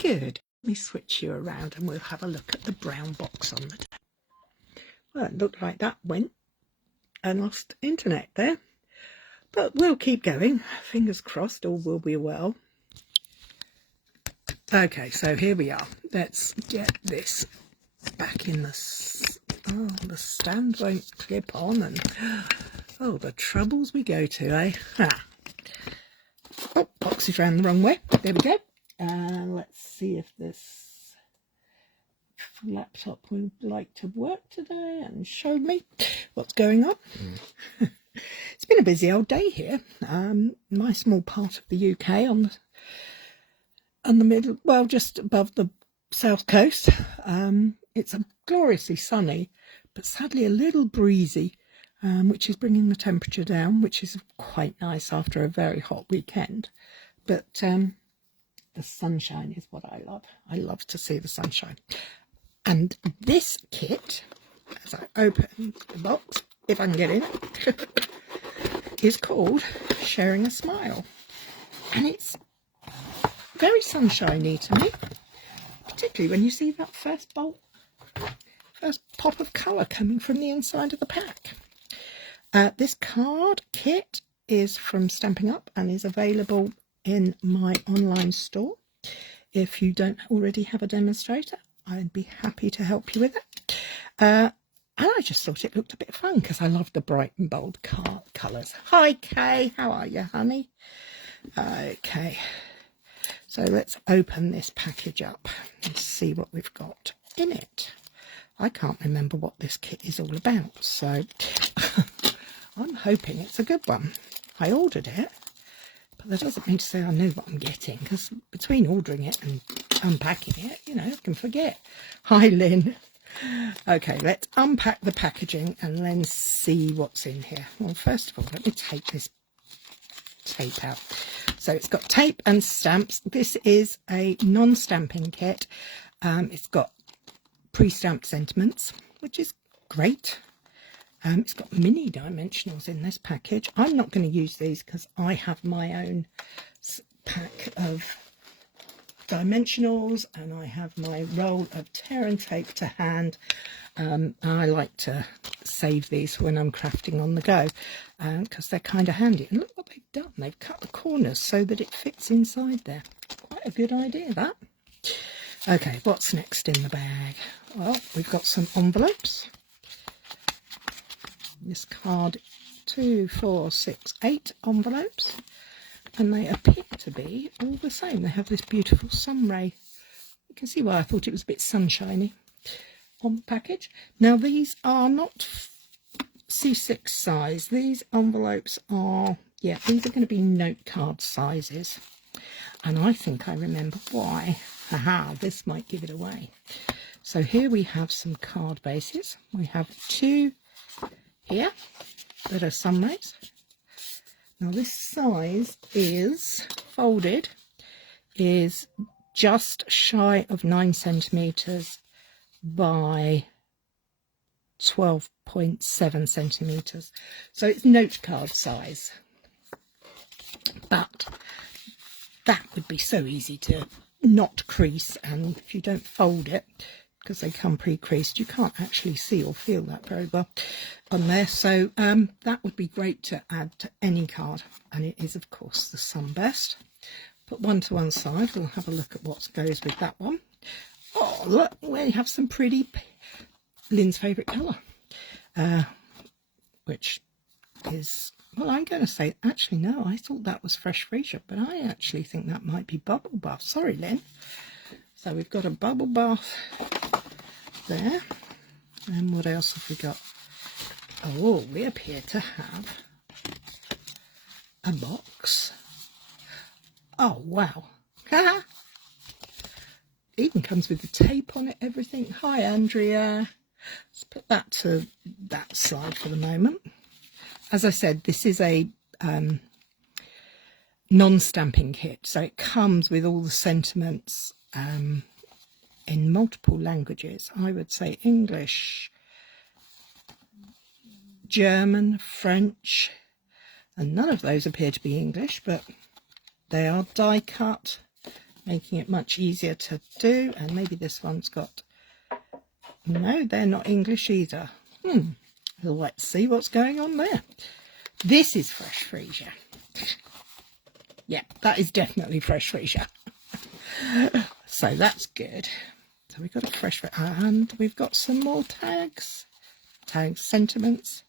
Good. Let me switch you around and we'll have a look at the brown box on the table. Well, it looked like that went and lost internet there. But we'll keep going. Fingers crossed all will be well. Okay, so here we are. Let's get this back in the stand won't clip on, and oh, the troubles we go to, eh? Oh, box is round the wrong way. There we go. Let's see if this laptop would like to work today and show me what's going on. It's been a busy old day here. My small part of the UK on the middle, well, just above the south coast. It's gloriously sunny, but sadly a little breezy, which is bringing the temperature down, which is quite nice after a very hot weekend. But the sunshine is what I love. I love to see the sunshine. And this kit, as I open the box, if I can get in it, is called Sharing a Smile. And it's very sunshiny to me, particularly when you see that first pop of colour coming from the inside of the pack. This card kit is from Stampin Up and is available in my online store. If you don't already have a demonstrator, I'd be happy to help you with it. And I just thought it looked a bit fun because I love the bright and bold colours. Hi Kay, how are you, honey? Okay, so let's open this package up and see what we've got in it. I can't remember what this kit is all about, so I'm hoping it's a good one. I ordered it, but that doesn't mean to say I know what I'm getting, because between ordering it and unpacking it, you know, I can forget. Hi Lynn. Okay, let's unpack the packaging and then see what's in here. Well, first of all, let me take this tape out. So it's got tape and stamps. This is a non-stamping kit. It's got pre-stamped sentiments, which is great. It's got mini dimensionals in this package. I'm not going to use these because I have my own pack of dimensionals and I have my roll of tear and tape to hand. I like to save these when I'm crafting on the go because they're kind of handy. And look what they've done. They've cut the corners so that it fits inside there. Quite a good idea, that. Okay, what's next in the bag? Well, we've got some envelopes. This card, 2, 4, 6, 8 envelopes. And they appear to be all the same. They have this beautiful sun ray. You can see why I thought it was a bit sunshiny on the package. Now these are not C6 size. These envelopes are, yeah, these are going to be note card sizes. And I think I remember why. Haha, this might give it away. So here we have some card bases. We have 2 here that are sun rays. Now this size is folded, is just shy of 9 centimetres by 12.7 centimetres. So it's note card size. But that would be so easy to not crease, and if you don't fold it, because they come pre-creased, you can't actually see or feel that very well on there. So that would be great to add to any card, and it is of course the Sunburst. Put one to one side. We'll have a look at what goes with that one. Oh look, we have some pretty Lynn's favourite colour, which is, well, I'm going to say, actually no, I thought that was Fresh Freesia, but I actually think that might be Bubble Bath. Sorry Lynn. So we've got a Bubble Bath there. And what else have we got? Oh, we appear to have a box. Oh, wow. Even comes with the tape on it, everything. Hi, Andrea. Let's put that to that side for the moment. As I said, this is a non-stamping kit, so it comes with all the sentiments in multiple languages. I would say English, German, French, and none of those appear to be English, but they are die cut making it much easier to do. And maybe this one's got, no, they're not English either. Let's see what's going on there. This is fresh freesia. Yeah, that is definitely fresh freesia. So that's good. So we've got a fresh, and we've got some more tags, sentiments.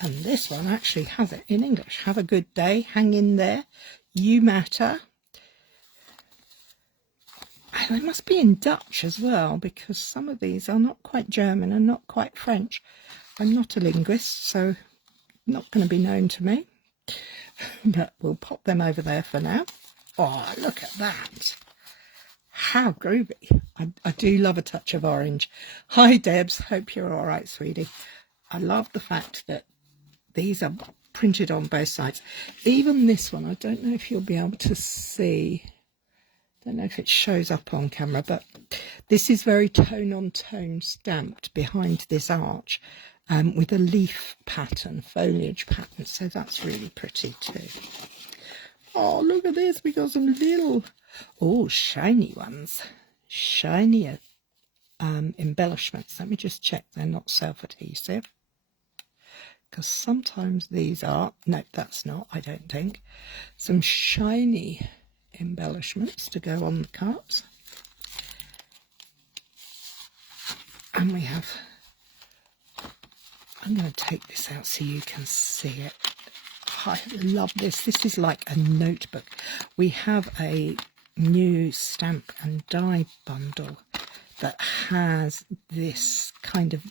And this one actually has it in English. Have a good day, hang in there, you matter. And they must be in Dutch as well, because some of these are not quite German and not quite French. I'm not a linguist, so not going to be known to me. But we'll pop them over there for now. Oh, look at that. How groovy. I do love a touch of orange. Hi, Debs. Hope you're all right, sweetie. I love the fact that these are printed on both sides. Even this one, I don't know if you'll be able to see. Don't know if it shows up on camera, but this is very tone on tone stamped behind this arch with a leaf pattern, foliage pattern. So that's really pretty too. Oh, look at this. We got some little, shiny ones. Shinier embellishments. Let me just check they're not self-adhesive. Because sometimes these are, no, that's not, I don't think. Some shiny embellishments to go on the cards. And we have, I'm going to take this out so you can see it. I love this. This is like a notebook. We have a new stamp and die bundle that has this kind of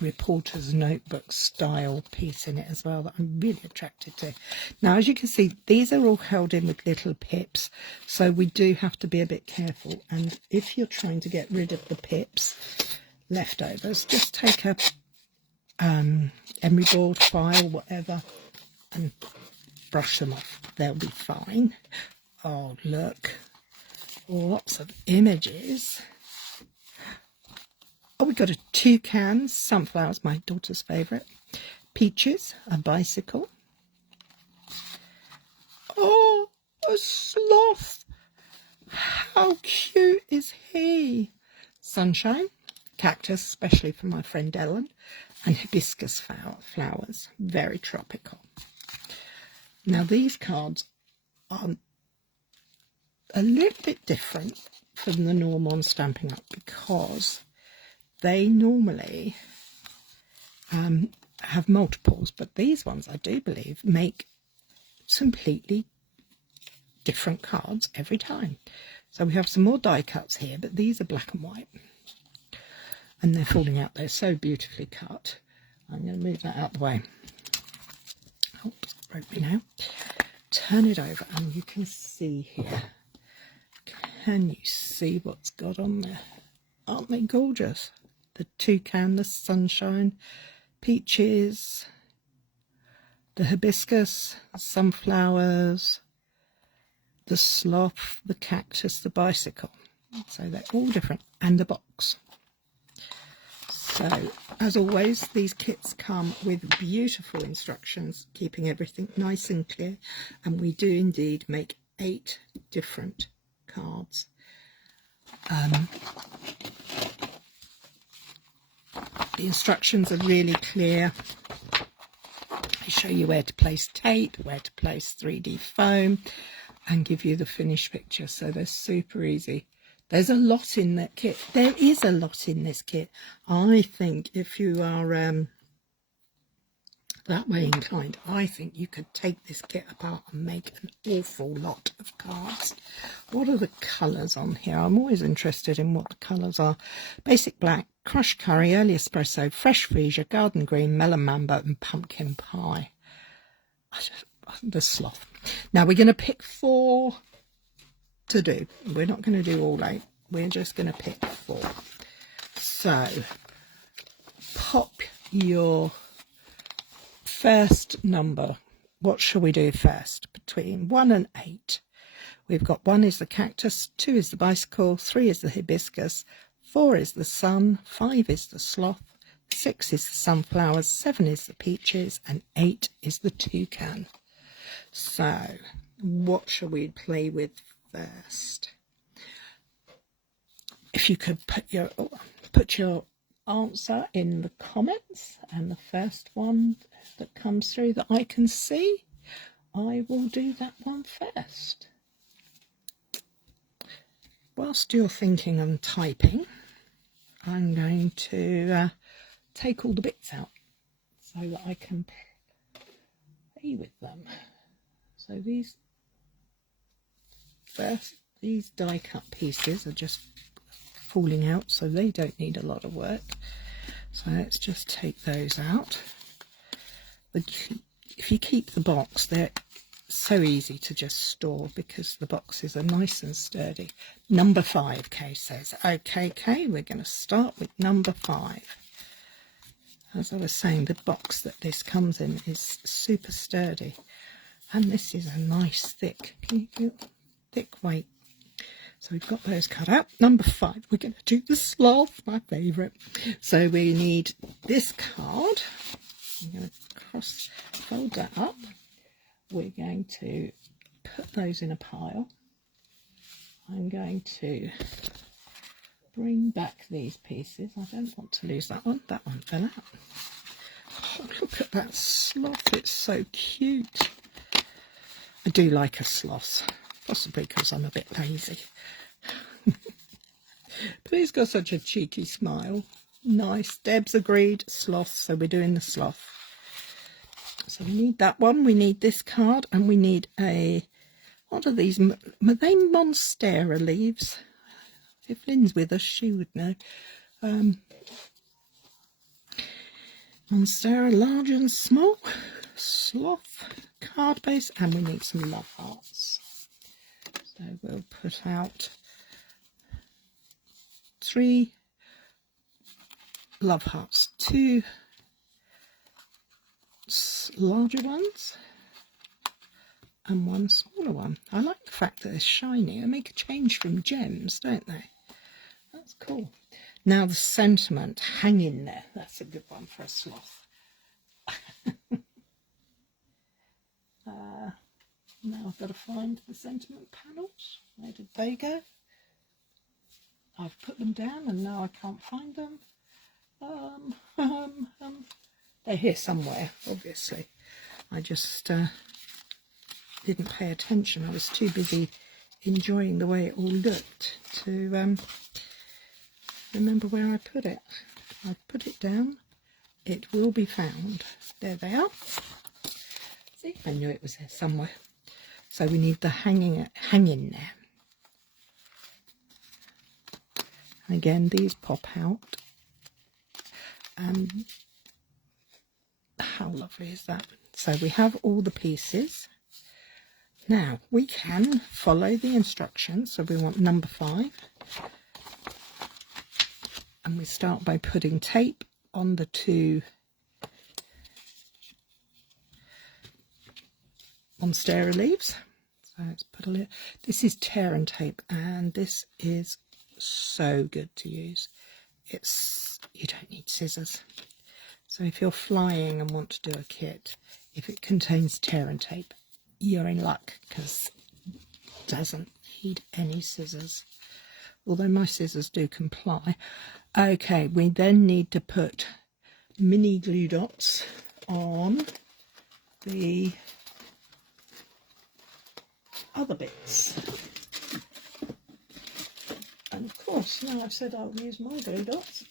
reporter's notebook style piece in it as well that I'm really attracted to. Now, as you can see, these are all held in with little pips, so we do have to be a bit careful. And if you're trying to get rid of the pips, leftovers, just take a emery board, file, whatever, and brush them off. They'll be fine. Oh, look. Lots of images. Oh, we got a toucan, sunflowers, my daughter's favourite. Peaches, a bicycle. Oh, a sloth. How cute is he? Sunshine, cactus, especially for my friend Ellen, and hibiscus flowers, very tropical. Now these cards are a little bit different from the normal on Stampin' Up because they normally have multiples, but these ones I do believe make completely different cards every time. So we have some more die cuts here, but these are black and white. And they're falling out. They're so beautifully cut. I'm going to move that out the way. Oops, broke me now. Turn it over and you can see here. Can you see what's got on there? Aren't they gorgeous? The toucan, the sunshine, peaches, the hibiscus, sunflowers, the sloth, the cactus, the bicycle. So they're all different. And the box. So, as always, these kits come with beautiful instructions, keeping everything nice and clear. And we do indeed make 8 different cards. The instructions are really clear. They show you where to place tape, where to place 3D foam, and give you the finished picture. So they're super easy. There's a lot in that kit. There is a lot in this kit. I think if you are that way inclined, I think you could take this kit apart and make an awful lot of cards. What are the colours on here? I'm always interested in what the colours are. Basic black, crushed curry, early espresso, fresh freesia, garden green, melon mambo, and pumpkin pie. The sloth. Now we're going to pick 4 to do. We're not going to do all 8. We're just going to pick 4. So pop your first number. What shall we do first? Between 1 and 8. We've got 1 is the cactus, 2 is the bicycle, 3 is the hibiscus, 4 is the sun, 5 is the sloth, 6 is the sunflowers, 7 is the peaches, and 8 is the toucan. So what shall we play with first. If you could put your answer in the comments, and the first one that comes through that I can see, I will do that one first. Whilst you're thinking and typing, I'm going to take all the bits out so that I can play with them. So these die cut pieces are just falling out, so they don't need a lot of work. So let's just take those out. But if you keep the box, they're so easy to just store because the boxes are nice and sturdy. Number 5, Kay says. Okay, Kay, we're going to start with number 5. As I was saying, the box that this comes in is super sturdy, and this is a nice thick weight. So we've got those cut out. Number 5, we're going to do the sloth, my favourite. So we need this card. I'm going to fold that up. We're going to put those in a pile. I'm going to bring back these pieces. I don't want to lose that one. That one fell out. Oh, look at that sloth. It's so cute. I do like a sloth, possibly because I'm a bit lazy. But he's got such a cheeky smile. Nice. Deb's agreed. Sloth. So we're doing the sloth. So we need that one. We need this card, and we need a... What are these? Are they Monstera leaves? If Lynn's with us, she would know. Monstera large and small. Sloth card base, and we need some love hearts. So we'll put out 3 love hearts, 2 larger ones and 1 smaller one. I like the fact that they're shiny. They make a change from gems, don't they? That's cool. Now the sentiment, hang in there. That's a good one for a sloth. Now I've got to find the sentiment panels. Where did they go? I've put them down and now I can't find them. They're here somewhere, obviously. I just didn't pay attention. I was too busy enjoying the way it all looked to remember where I put it. I've put it down. It will be found. There they are. See, I knew it was there somewhere. So we need the hang in there. And again, these pop out. How lovely is that? So we have all the pieces. Now we can follow the instructions. So we want number 5. And we start by putting tape on the 2 Monstera leaves. So let's put a little. This is tear and tape, and this is so good to use. You don't need scissors. So if you're flying and want to do a kit, if it contains tear and tape, you're in luck because it doesn't need any scissors. Although my scissors do comply. Okay, we then need to put mini glue dots on the other bits. And of course, now I've said I'll use my glue dots,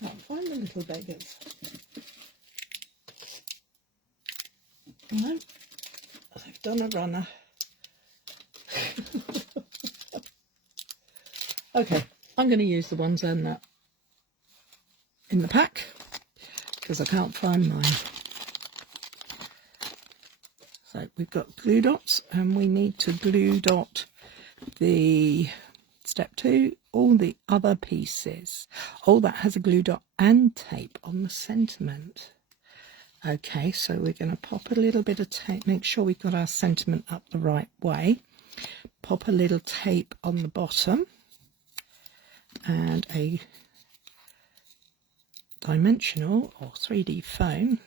can't find the little beggars. No, I've done a runner. Okay, I'm going to use the ones in the pack because I can't find mine. So we've got glue dots, and we need to glue dot the step 2, all the other pieces. Oh, that has a glue dot and tape on the sentiment. Okay, so we're going to pop a little bit of tape, make sure we've got our sentiment up the right way. Pop a little tape on the bottom and a dimensional or 3D foam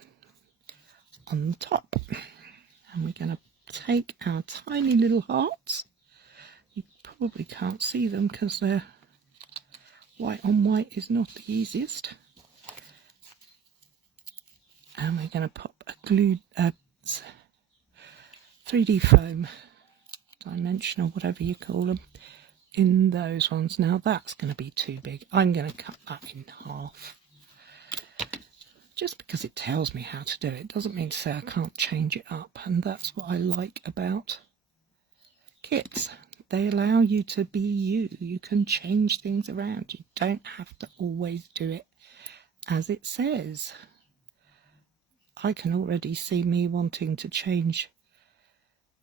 on the top. And we're going to take our tiny little hearts probably can't see them because they're white on white is not the easiest. And we're going to pop a glued 3D foam, dimensional, whatever you call them, in those ones. Now that's going to be too big. I'm going to cut that in half. Just because it tells me how to do it doesn't mean to say I can't change it up. And that's what I like about kits. They allow you to be you. You can change things around. You don't have to always do it as it says. I can already see me wanting to change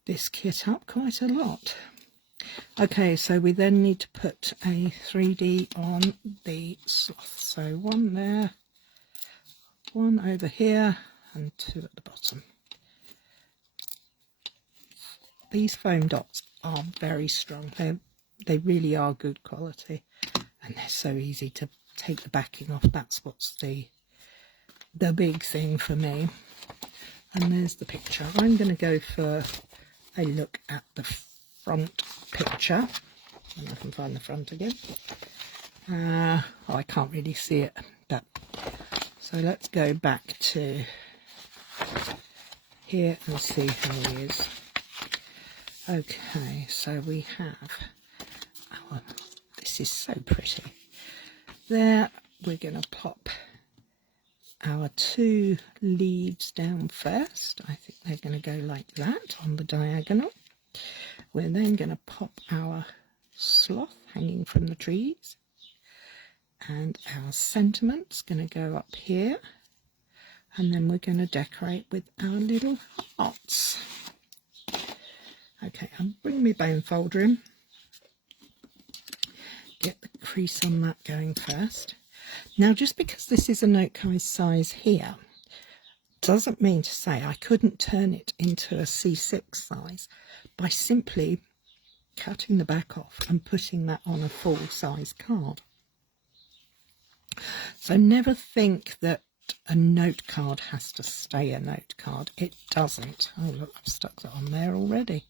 this kit up quite a lot. Okay, so we then need to put a 3D on the sloth. So one there, one over here, and two at the bottom. These foam dots are very strong. They really are good quality, and they're so easy to take the backing off. That's what's the big thing for me. And there's the picture. I'm going to go for a look at the front picture, and I can find the front again. I can't really see it, but so let's go back to here and see how he is. Okay, so we have this is so pretty. There, we're going to pop our two leaves down first. I think they're going to go like that on the diagonal. We're then going to pop our sloth hanging from the trees, and our sentiment's going to go up here, and then we're going to decorate with our little hearts. Okay, I'll bring my bone folder in, get the crease on that going first. Now, just because this is a note card size here doesn't mean to say I couldn't turn it into a C6 size by simply cutting the back off and putting that on a full size card. So never think that a note card has to stay a note card. It doesn't. Oh look, I've stuck that on there already.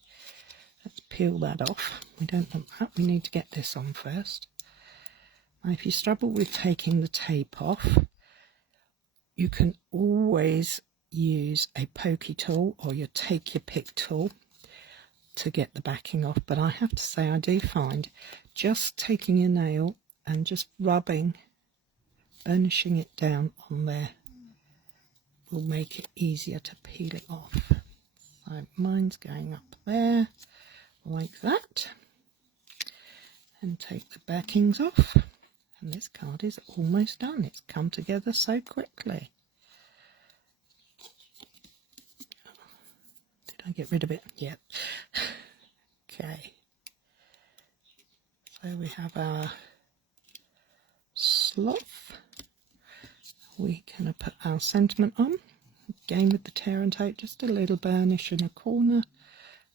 Let's peel that off. We don't want that. We need to get this on first. Now, if you struggle with taking the tape off, you can always use a pokey tool or your take your pick tool to get the backing off. But I have to say, I do find just taking your nail and just rubbing, burnishing it down on there will make it easier to peel it off. So mine's going up there like that, and take the backings off, and this card is almost done. It's come together so quickly. Did I get rid of it? Yeah. Okay, so we have our sloth. We're going to put our sentiment on, again with the tear and tape, just a little burnish in a corner,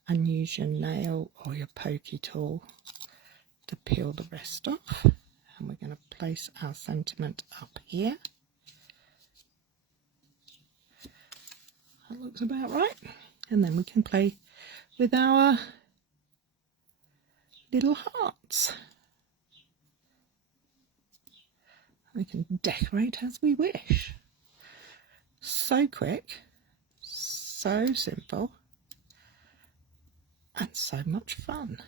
and use your nail or your pokey tool to peel the rest off. And we're going to place our sentiment up here. That looks about right. And then we can play with our little hearts. We can decorate as we wish. So quick, so simple, and so much fun.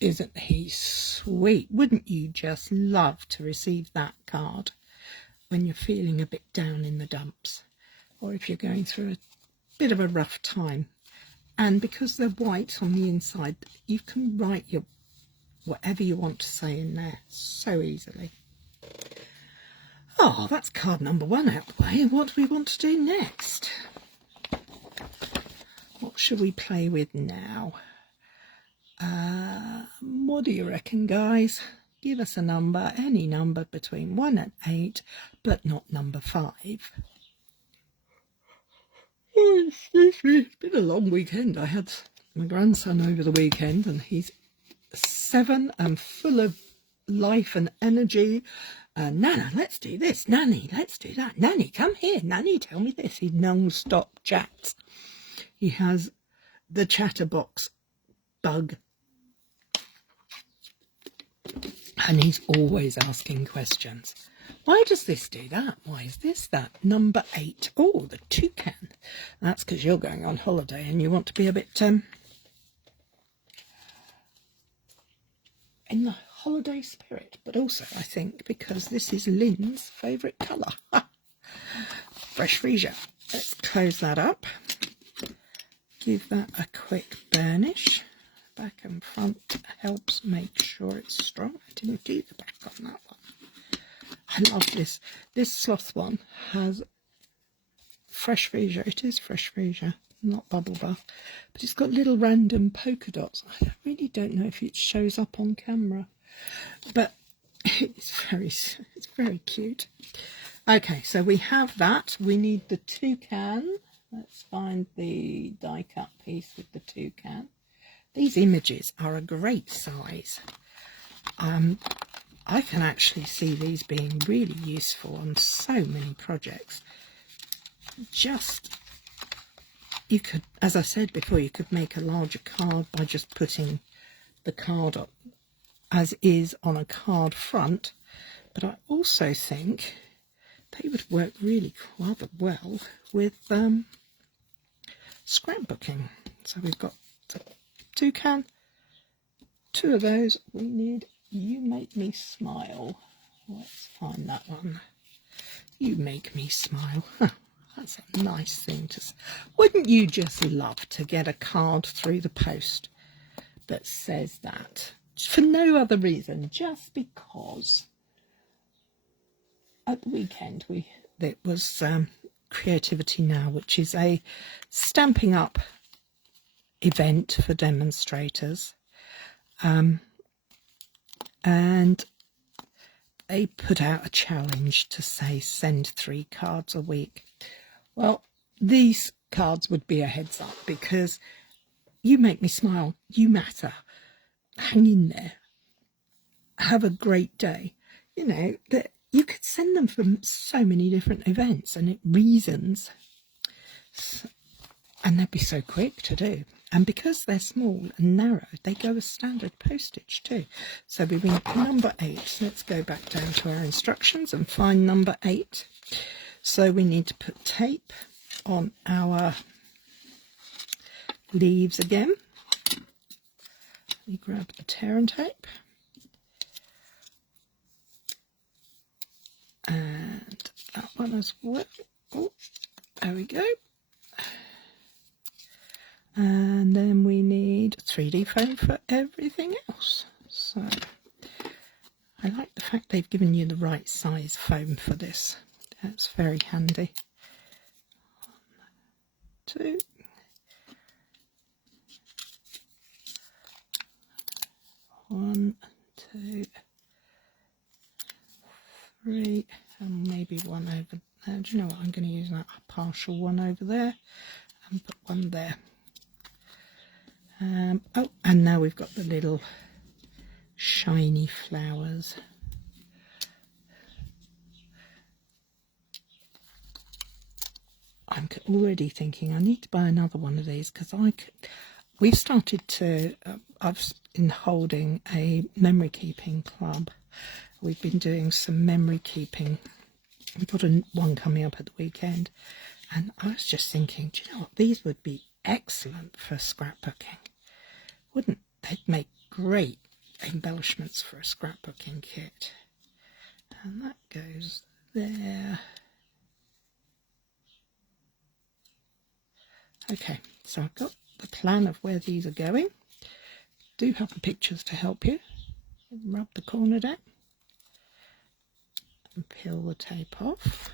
Isn't he sweet? Wouldn't you just love to receive that card when you're feeling a bit down in the dumps, or if you're going through a bit of a rough time? And because they're white on the inside, you can write your whatever you want to say in there so easily. Oh, that's card number 1 out the way. What do we want to do next? What should we play with now? What do you reckon, guys? Give us a number, any number between 1 and 8, but not number 5. Oh, excuse me, it's been a long weekend. I had my grandson over the weekend, and he's 7 and full of life and energy Nana, let's do this. Nanny, let's do that. Nanny, come here. Nanny, tell me this. He non-stop chats. He has the chatterbox bug. And he's always asking questions. Why does this do that? Why is this that? Number 8. Oh, the toucan. That's because you're going on holiday and you want to be a bit in the holiday spirit. But also, I think, because this is Lynn's favourite colour. Fresh freesia. Let's close that up. Give that a quick burnish. Back and front helps make sure it's strong. I didn't do the back on that one. I love this. This sloth one has fresh freesia. It is fresh freesia, not bubble bath. But it's got little random polka dots. I really don't know if it shows up on camera. But it's very cute. Okay, so we have that. We need the toucan. Let's find the die cut piece with the toucan. These images are a great size. I can actually see these being really useful on so many projects. You could, as I said before, you could make a larger card by just putting the card up as is on a card front. But I also think they would work really rather well with scrapbooking. So we've got the toucan, 2 of those. We need You Make Me Smile. Let's find that one. You Make Me Smile. That's a nice thing to say. Wouldn't you just love to get a card through the post that says that? For no other reason, just because at the weekend it was Creativity Now, which is a Stampin' Up event for demonstrators, and they put out a challenge to say send 3 cards a week. Well, these cards would be a heads up, because you make me smile, you matter, hang in there, have a great day. You know, that you could send them from so many different events and reasons, and they'd be so quick to do. And because they're small and narrow, they go as standard postage too. So we need number 8. Let's go back down to our instructions and find number 8. So we need to put tape on our leaves again. We grab the tear and tape. And that one as well. Oh, there we go. And then we need 3D foam for everything else. So I like the fact they've given you the right size foam for this. That's very handy. 1, 2. One, 2, 3, and maybe one over there. Do you know what? I'm going to use that partial one over there and put one there. Oh, and now we've got the little shiny flowers. I'm already thinking I need to buy another one of these, because we've started to, I've been holding a memory keeping club. We've been doing some memory keeping. We've got one coming up at the weekend, and I was just thinking, do you know what, these would be excellent for scrapbooking. Wouldn't they? Make great embellishments for a scrapbooking kit. And that goes there. Okay, so I've got the plan of where these are going. Do have the pictures to help you. Rub the corner down and peel the tape off.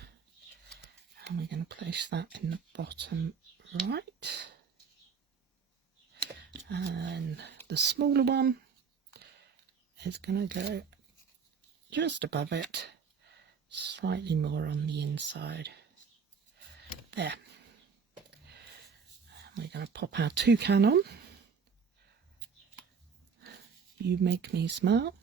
And we're going to place that in the bottom right. And the smaller one is going to go just above it, slightly more on the inside. There. We're going to pop our toucan on. You Make Me Smile.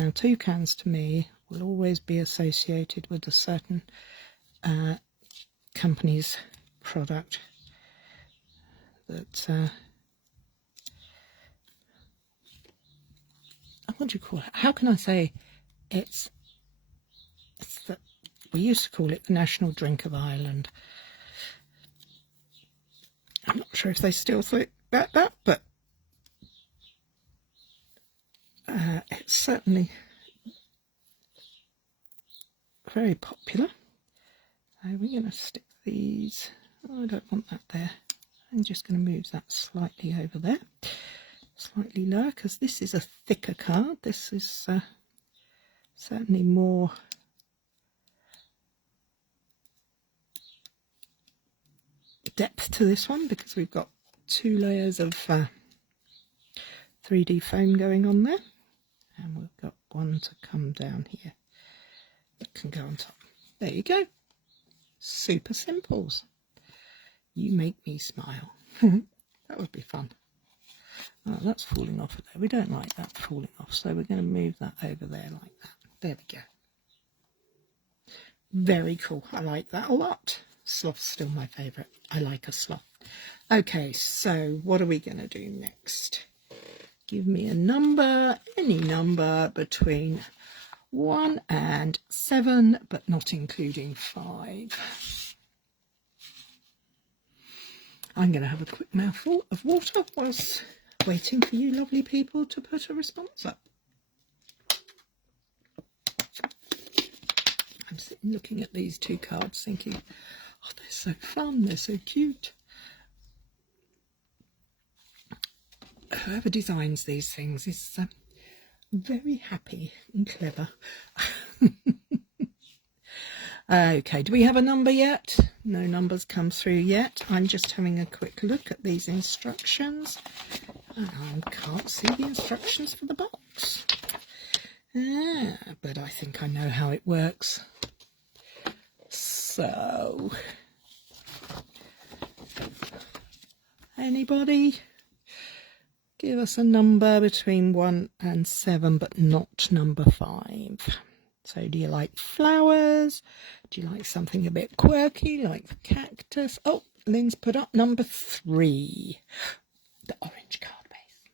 Now, toucans to me will always be associated with a certain company's product that what do you call it? How can I say it's the, we used to call it the national drink of Ireland. I'm not sure if they still think that, but it's certainly very popular. So we're going to stick these. Oh, I don't want that there. I'm just going to move that slightly over there, slightly lower, because this is a thicker card. This is certainly more depth to this one, because we've got 2 layers of 3D foam going on there, and we've got one to come down here that can go on top. There you go. Super simples. You make me smile. That would be fun. Oh, that's falling off there. We don't like that falling off, so we're going to move that over there like that. There we go. Very cool. I like that a lot. Sloth's still my favourite. I like a sloth. Okay, so what are we going to do next? Give me a number, any number between 1 and 7, but not including 5. I'm going to have a quick mouthful of water whilst waiting for you lovely people to put a response up. I'm sitting looking at these 2 cards thinking, oh, they're so fun, they're so cute. Whoever designs these things is very happy and clever. Okay, do we have a number yet? No numbers come through yet. I'm just having a quick look at these instructions. I can't see the instructions for the box. But I think I know how it works. So, anybody? Give us a number between 1 and 7, but not number 5. So do you like flowers? Do you like something a bit quirky, like the cactus? Oh, Lynn's put up number 3. The orange card base.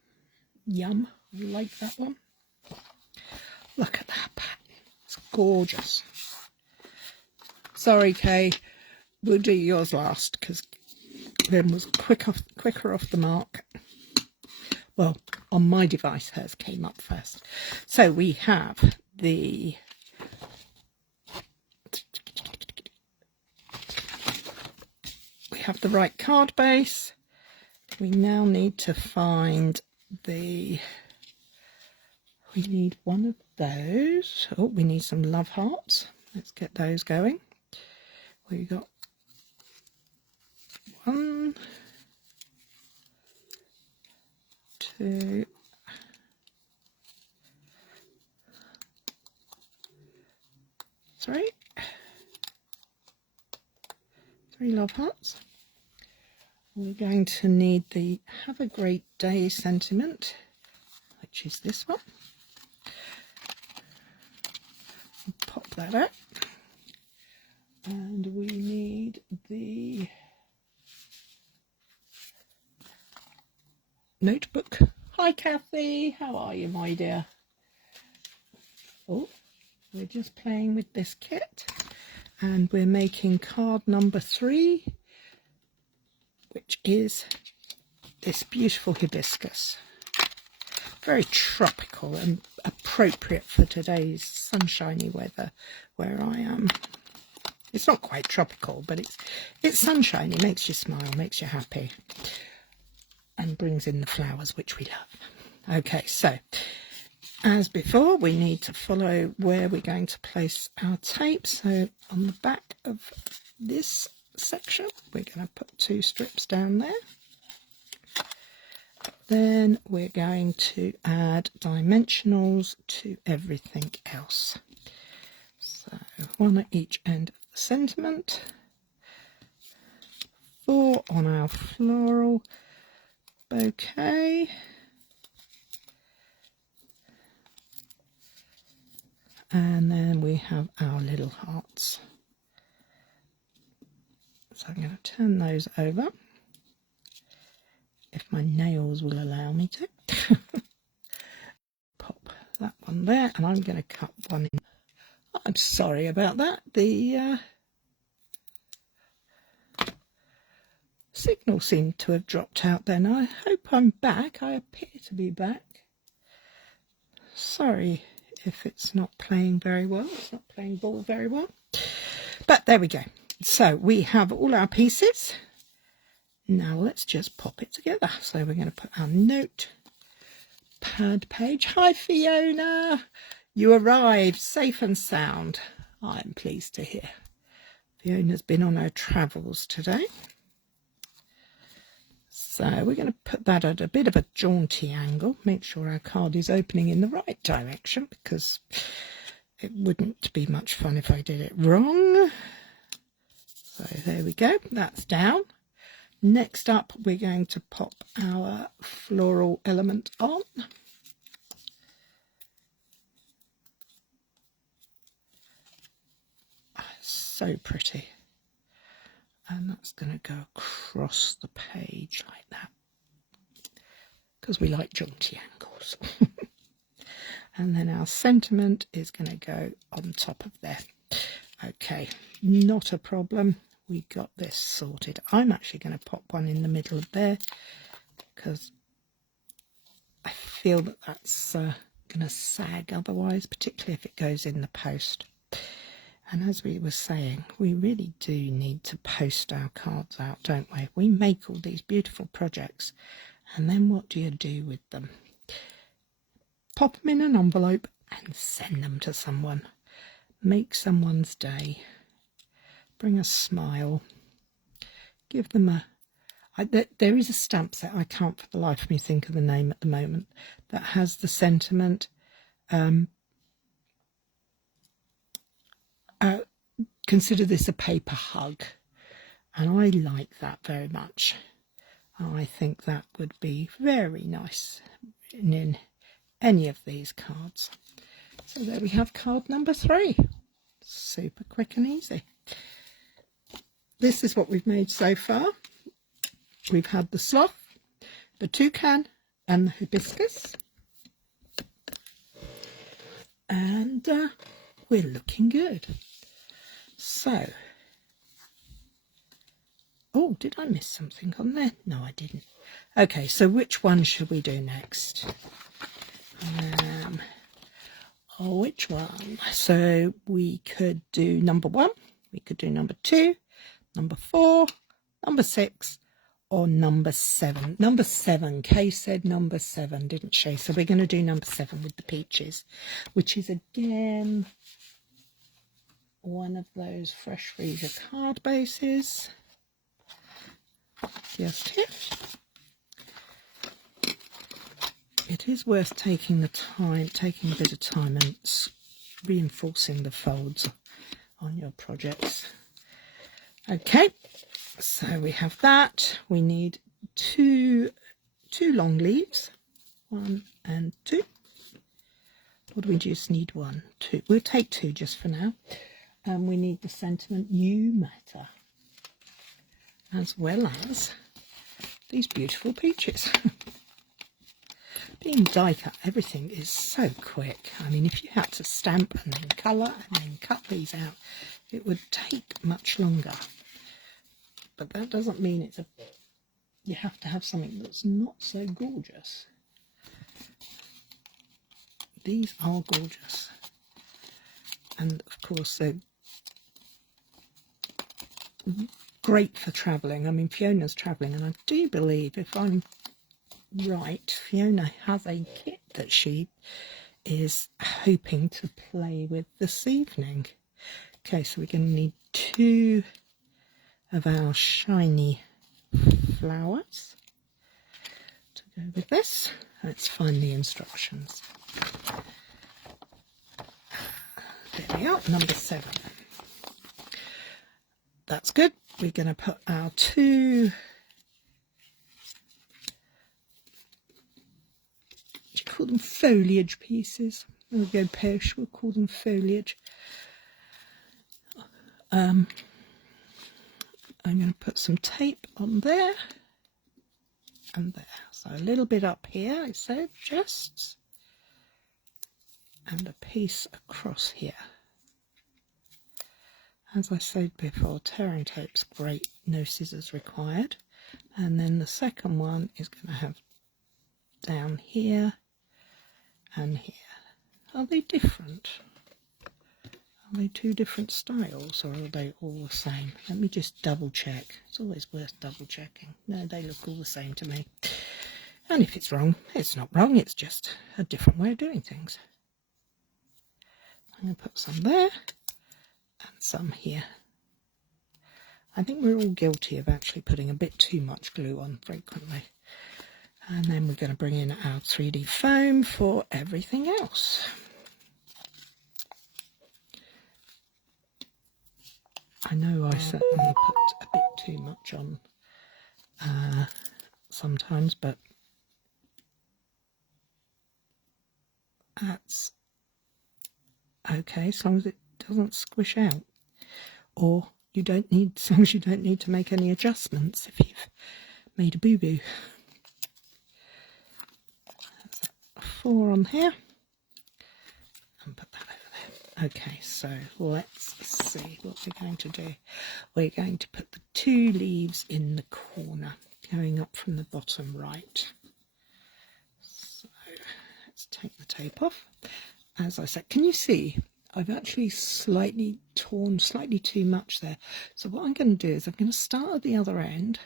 Yum. I like that one. Look at that pattern. It's gorgeous. Sorry, Kay. We'll do yours last, because Lynn was quicker off the mark. Well, on my device, hers came up first. So we have the right card base. We now need to find we need one of those. Oh, we need some love hearts. Let's get those going. We got 1, 2, 3. 3 love hearts. We're going to need the Have a Great Day sentiment, which is this one. Pop that out. And we need the notebook. Hi Kathy, how are you, my dear? Oh, we're just playing with this kit, and we're making card number 3, which is this beautiful hibiscus. Very tropical and appropriate for today's sunshiny weather where I am. It's not quite tropical, but it's sunshiny, makes you smile, makes you happy, and brings in the flowers, which we love. Okay, so as before, we need to follow where we're going to place our tape. So on the back of this section, we're going to put 2 strips down there. Then we're going to add dimensionals to everything else. So 1 at each end of the sentiment, 4 on our floral bouquet, And then we have our little hearts. So I'm going to turn those over, if my nails will allow me to. Pop that one there, and I'm going to cut one in. I'm sorry about that. The signal seemed to have dropped out then. I hope I'm back. I appear to be back. Sorry if it's not playing very well. It's not playing ball very well. But there we go. So we have all our pieces. Now let's just pop it together. So we're going to put our notepad page. Hi Fiona, you arrived safe and sound. I'm pleased to hear. Fiona's been on her travels today. So we're going to put that at a bit of a jaunty angle. Make sure our card is opening in the right direction, because it wouldn't be much fun if I did it wrong. So there we go, that's down. Next up, we're going to pop our floral element on. So pretty. And that's going to go across the page like that, because we like jaunty angles. And then our sentiment is going to go on top of there. Okay, not a problem. We got this sorted. I'm actually going to pop one in the middle of there, because I feel that that's going to sag otherwise, particularly if it goes in the post. And as we were saying, we really do need to post our cards out, don't we? We make all these beautiful projects, and then what do you do with them? Pop them in an envelope and send them to someone. Make someone's day. Bring a smile. Give them a... there is a stamp set, I can't for the life of me think of the name at the moment, that has the sentiment... consider this a paper hug, and I like that very much. I think that would be very nice in any of these cards. So there we have card number 3. Super quick and easy. This is what we've made so far. We've had the sloth, the toucan and the hibiscus, and we're looking good. So, oh, did I miss something on there? No, I didn't. Okay, so which one should we do next? Which one? So we could do number 1, we could do number 2, number 4, number 6, or number 7. Number 7, Kay said number 7, didn't she? So we're going to do number 7 with the peaches, which is again one of those fresh freezer card bases. Just here. It is worth taking a bit of time and reinforcing the folds on your projects. Okay, so we have that. We need two long leaves, 1 and 2. Or do we just need 1? 2. We'll take 2 just for now. And we need the sentiment "You Matter," as well as these beautiful peaches. Being die cut, everything is so quick. I mean, if you had to stamp and then colour and then cut these out, it would take much longer. But that doesn't mean you have to have something that's not so gorgeous. These are gorgeous. And of course they're great for travelling. I mean, Fiona's travelling, and I do believe, if I'm right, Fiona has a kit that she is hoping to play with this evening. Okay, so we're going to need 2 of our shiny flowers to go with this. Let's find the instructions. There we are, number 7. That's good. We're going to put our 2 call them foliage pieces. There we go, pears, we'll call them foliage. I'm going to put some tape on there and there. So a little bit up here, I said, just, and a piece across here. As I said before, tearing tape's great, no scissors required. And then the second one is going to have down here and here. Are they different? Are they two different styles, or are they all the same? Let me just double check. It's always worth double checking. No, they look all the same to me. And if it's wrong, it's not wrong, it's just a different way of doing things. I'm going to put some there and some here. I think we're all guilty of actually putting a bit too much glue on frequently. And then we're going to bring in our 3D foam for everything else. I know I certainly put a bit too much on sometimes, but that's okay as long as it doesn't squish out, or you don't need, as long as you don't need to make any adjustments if you've made a boo-boo. 4 on here and put that over there. Okay, so let's see what we're going to do. We're going to put the 2 leaves in the corner going up from the bottom right. So let's take the tape off. As I said, can you see I've actually slightly torn slightly too much there? So what I'm going to do is I'm going to start at the other end,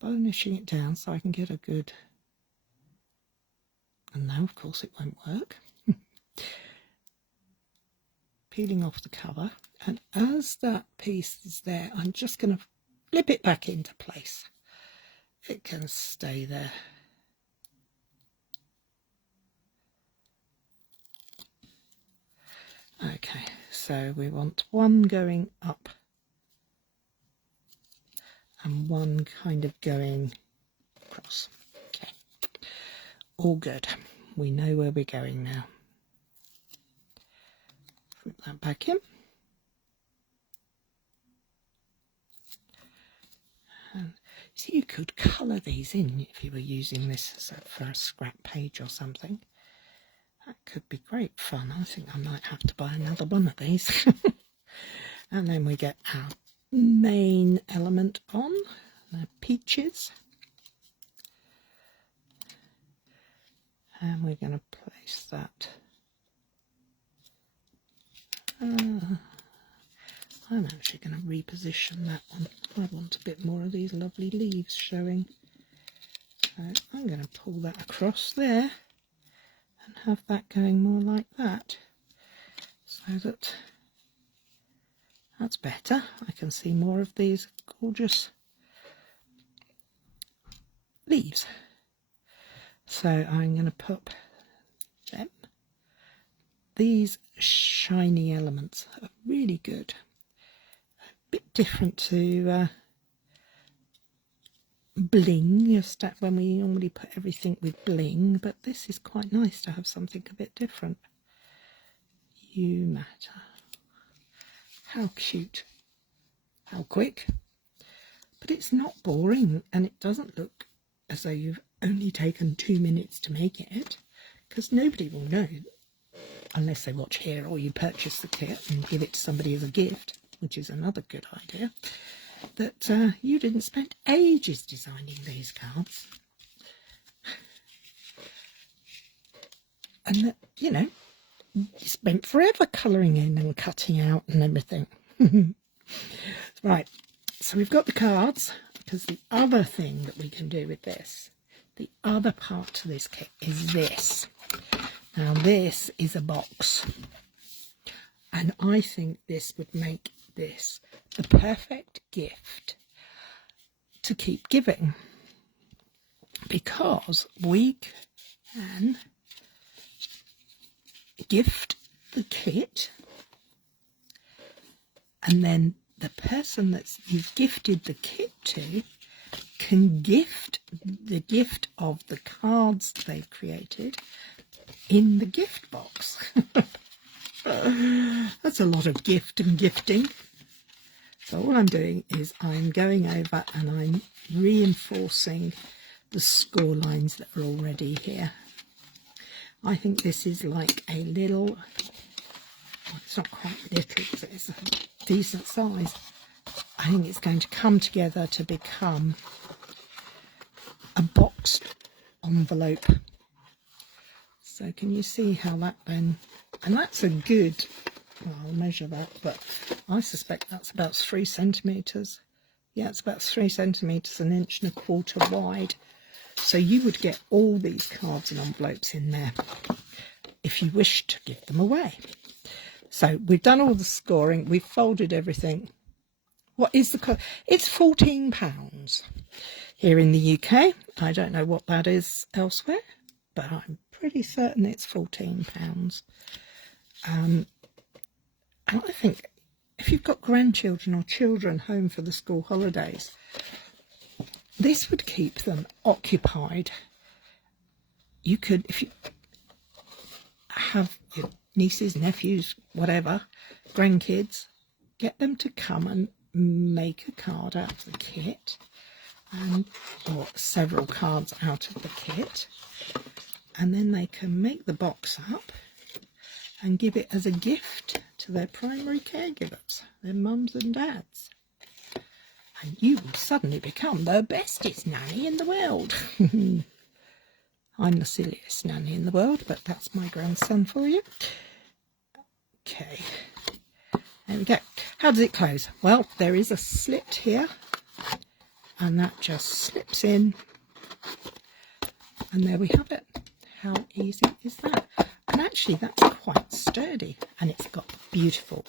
burnishing it down so I can get a good, and now of course it won't work. Peeling off the cover, and as that piece is there, I'm just going to flip it back into place. It can stay there. Okay, so we want one going up and one kind of going across. Okay, all good. We know where we're going now. Put that back in. And see, you could colour these in if you were using this for a scrap page or something. That could be great fun. I think I might have to buy another one of these. And then we get our main element on, the peaches. And we're going to place that. I'm actually going to reposition that one. I want a bit more of these lovely leaves showing. So I'm going to pull that across there and have that going more like that, so that that's better. I can see more of these gorgeous leaves. So I'm going to put them. These shiny elements are really good. A bit different to bling, when we normally put everything with bling, but this is quite nice to have something a bit different. You matter. How cute. How quick. But it's not boring, and it doesn't look as though you've only taken 2 minutes to make it, because nobody will know unless they watch here or you purchase the kit and give it to somebody as a gift, which is another good idea, that you didn't spend ages designing these cards. And that, you know, you spent forever colouring in and cutting out and everything. Right, so we've got the cards, because the other thing that we can do with this, the other part to this kit is this. Now this is a box, and I think this would make this the perfect gift to keep giving, because we can gift the kit, and then the person that you've gifted the kit to can gift the gift of the cards they've created in the gift box. That's a lot of gift and gifting. So all I'm doing is I'm going over and I'm reinforcing the score lines that are already here. I think this is like a little, well, it's not quite little, but it's a decent size. I think it's going to come together to become a boxed envelope. So can you see how that then, and that's a good, well, I'll measure that, but I suspect that's about 3 centimetres. Yeah, it's about 3 centimetres, 1.25 inches wide. So you would get all these cards and envelopes in there if you wish to give them away. So we've done all the scoring, we've folded everything. What is the cost? It's £14 here in the UK. I don't know what that is elsewhere, but I'm pretty certain it's £14. And I think if you've got grandchildren or children home for the school holidays, this would keep them occupied. You could, if you have your nieces, nephews, whatever, grandkids, get them to come and make a card out of the kit, and or several cards out of the kit, and then they can make the box up and give it as a gift to their primary caregivers, their mums and dads. And you will suddenly become the bestest nanny in the world. I'm the silliest nanny in the world, but that's my grandson for you. Okay, there we go. How does it close? Well, there is a slit here, and that just slips in, and there we have it. How easy is that? And actually that's quite sturdy, and it's got beautiful,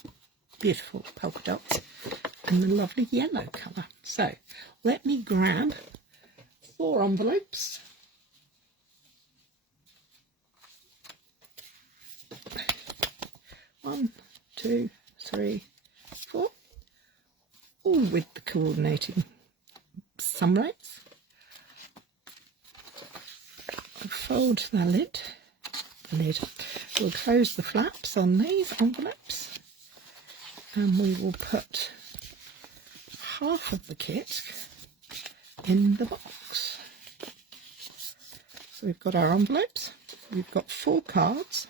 beautiful polka dots and the lovely yellow colour. So let me grab 4 envelopes. One, 2, 3, 4. All with the coordinating sum rates. I'll fold the lid. We'll close the flaps on these envelopes, and we will put half of the kit in the box. So we've got our envelopes, we've got 4 cards,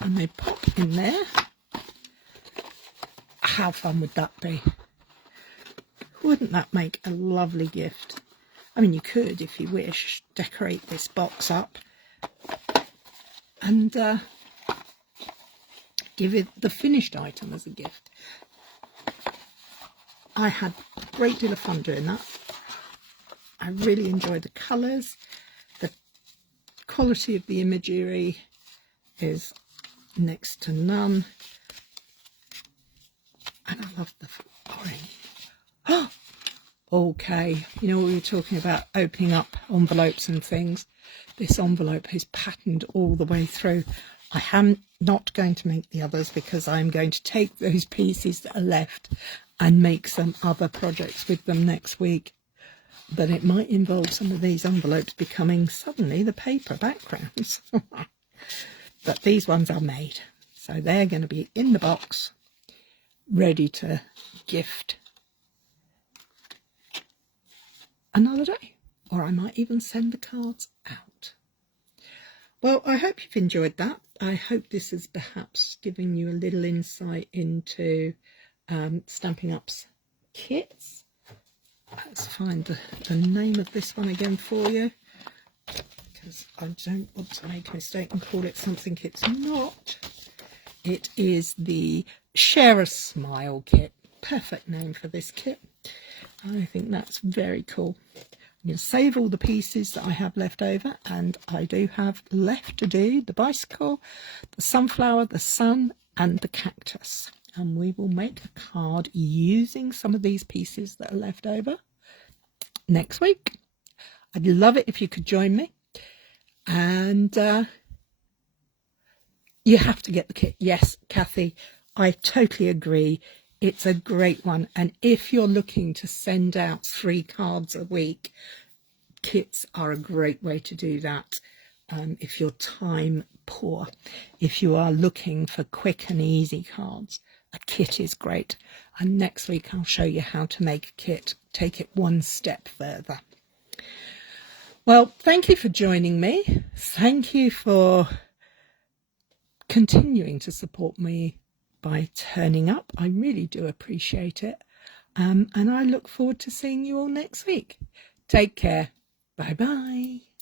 and they pop in there. How fun would that be? Wouldn't that make a lovely gift? I mean, you could, if you wish, decorate this box up and give it the finished item as a gift. I had a great deal of fun doing that. I really enjoyed the colours. The quality of the imagery is next to none. And I love the orange. Oh! Okay, you know, we were talking about opening up envelopes and things. This envelope is patterned all the way through. I am not going to make the others because I'm going to take those pieces that are left and make some other projects with them next week. But it might involve some of these envelopes becoming suddenly the paper backgrounds. But these ones are made, so they're going to be in the box, ready to gift another day, or I might even send the cards out. Well, I hope you've enjoyed that. I hope this has perhaps given you a little insight into Stampin' Up's kits. Let's find the name of this one again for you, because I don't want to make a mistake and call it something it's not. It is the Share a Smile kit. Perfect name for this kit. I think that's very cool. I'm going to save all the pieces that I have left over, and I do have left to do the bicycle, the sunflower, the sun, and the cactus. And we will make a card using some of these pieces that are left over next week. I'd love it if you could join me. And you have to get the kit. Yes, Kathy, I totally agree. It's a great one, and if you're looking to send out 3 cards a week, kits are a great way to do that if you're time poor. If you are looking for quick and easy cards, a kit is great. And next week I'll show you how to make a kit, take it one step further. Well, thank you for joining me. Thank you for continuing to support me by turning up. I really do appreciate it. And I look forward to seeing you all next week. Take care. Bye-bye.